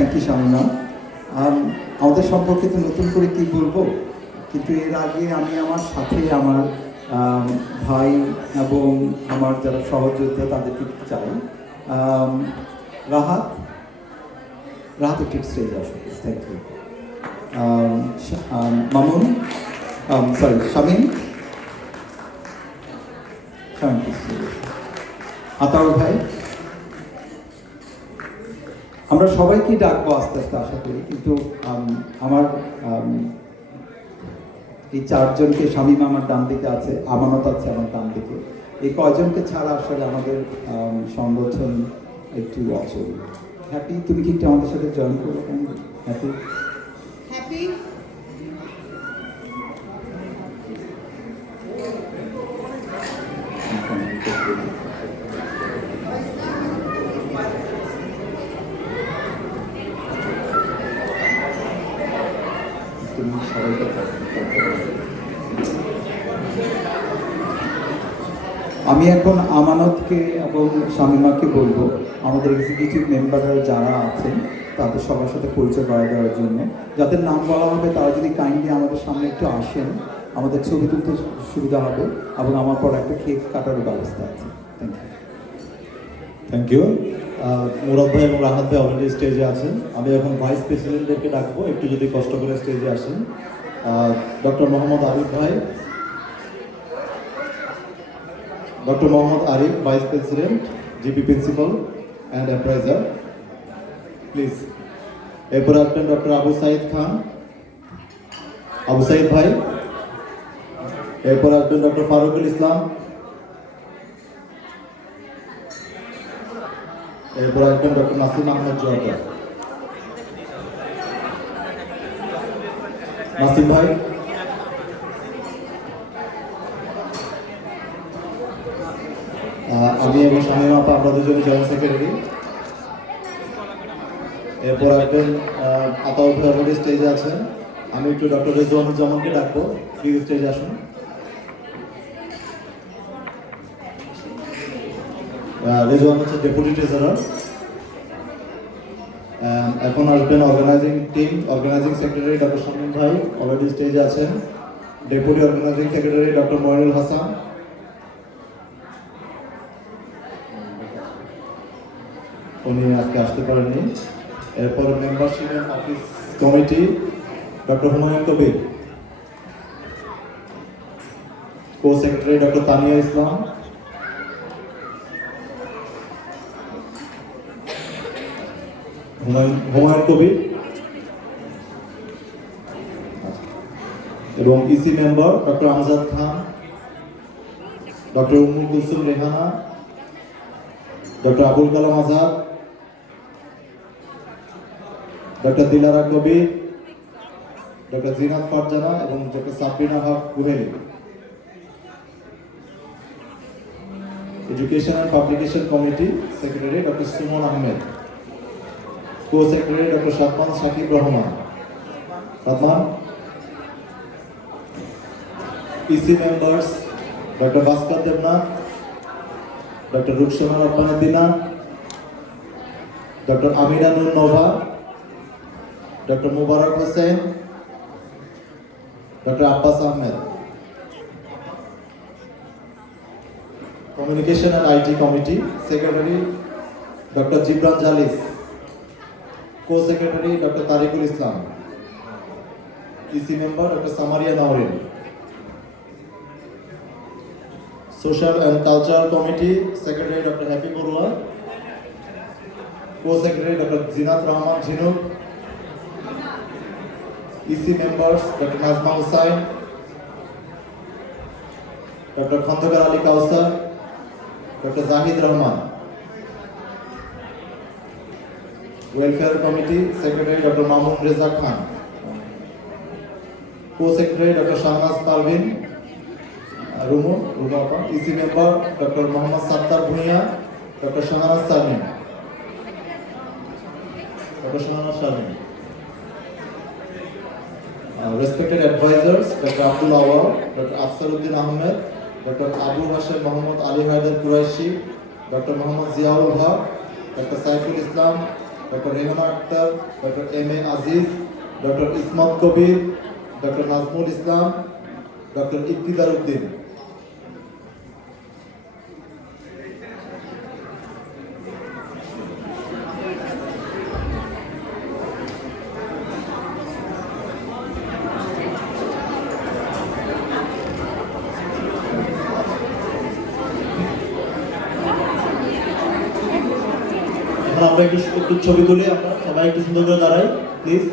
Thank you Shamima. আমাদের সম্পর্কে তো নতুন করে কি বলবো, কিন্তু এর আগে আমি আমার সাথে আমার ভাই এবং আমার যারা সহযোদ্ধা তাদেরকে চাই। রাহাত রাহাত একটু স্টেজ আসো, thank you. Mamun, sorry Shamim, Ataur ভাই, আমরা সবাইকে ডাকবো আস্তে আস্তে আশা করি, কিন্তু আমার এই চারজনকে, শামীম আমার ডান দিকে আছে, আমানত আছে আমার ডান দিকে, এই কয়জনকে ছাড়া আসলে আমাদের সংগঠন একটু অচল। হ্যাপি, তুমি কি একটু আমাদের সাথে জয়েন করবো? হ্যাপি হ্যাপি আমি এখন আমানতকে এবং শামিমাকে বলবো আমাদের এক্সিকিউটিভ মেম্বাররা যারা আছেন তাদের সবার সাথে পরিচয় করা দেওয়ার জন্য। যাদের নাম বলা হবে তারা যদি কাইন্ডলি আমাদের সামনে একটু আসেন, আমাদের ছবি তুলতে সুবিধা হবে, এবং আমার পর একটা কেক কাটারও ব্যবস্থা আছে। Thank you. মুরাদ ভাই এবং রাহাত ভাই অলরেডি স্টেজে আছেন। আমি এখন ভাইস প্রেসিডেন্টদেরকে ডাকবো, একটু যদি কষ্ট করে স্টেজে আসেন। ডক্টর মোহাম্মদ আরিফ ভাই, doctor Mohammad Arif, vice president, GP principal and appraiser, please. এরপরে আসবেন ডক্টর আবু সাইদ খান, আবু সাইদ ভাই। এরপরে আসবেন ডক্টর ফারুকুল ইসলাম। এরপর আসবেন ডক্টর নাসিম আহমেদ জোয়ারদার। নাসিম ভাই। আমি এবং শামীমা আপা, আমরা দুজনে জয়েন্ট সেক্রেটারি। এরপর আসবেন আতাউর ভাই, অলরেডি স্টেজে আছেন। আমি একটু ডক্টর রেজওয়ানুজ্জামানকে ডাকবো, প্লিজ স্টেজে আসুন। রেজওয়ান হচ্ছে ডেপুটি ট্রেজারার। এখন আসবেন organising team, organising secretary doctor Shamim ভাই, অলরেডি স্টেজে আছেন। Deputy organising secretary doctor Moinul Hasan. উনি আজকে আসতে পারেননি। এরপর membership and office committee doctor Humayun Kabir, co secretary doctor Tania Islam, Humayun Kabir, এবং EC member doctor Amjad Khan, doctor Ummul Kulsum Rehana, doctor Abul Kalam Azad, doctor Dilara Kabir, doctor Zinat Farzana এবং doctor Sabrina Haque Kumeli. Education and publication committee secretary doctor Suman Ahmed, co secretary doctor Sadman Shakib Rahman. Sadman. PC members doctor Bhaskar Debnath, doctor Ruksana Rabbani Dina, doctor Amina Nur Nova, doctor Mubarak Hossain, doctor Abbas Ahmed. Communication and IT committee secretary doctor Jibran Jalis, co secretary doctor Tarikul Islam, EC member doctor Samaria Naorin. Social and cultural committee secretary doctor Happy Barua, co secretary doctor Zinat Rahman Jhinuk, EC members doctor Najma Hussain, doctor Khondokar Ali Kawsar, ডক্টর Zahid Rahman. Welfare committee secretary doctor Mamun Reza Khan, co secretary doctor Shahnaz Parvin Rumu আপা, EC member doctor Mohammad Sattar Bhuiyan, doctor Shahnaz Sharmin, respected advisors Dr. Abdul Awal, Dr. Afsaruddin Ahmed, Dr. Abu Hashim Mohammad Ali Haider Quraishi, Dr. Mohammad Ziaul Haq, Dr. Saiful Islam, doctor Rehana Akter, doctor M A Aziz, doctor Ismat Kabir, doctor Nazmul Islam, doctor Iqtidar Uddin. এখন আমরা একটু ছবি তুলে আমরা সবাই একটু সুন্দর করে দাঁড়াই প্লিজ।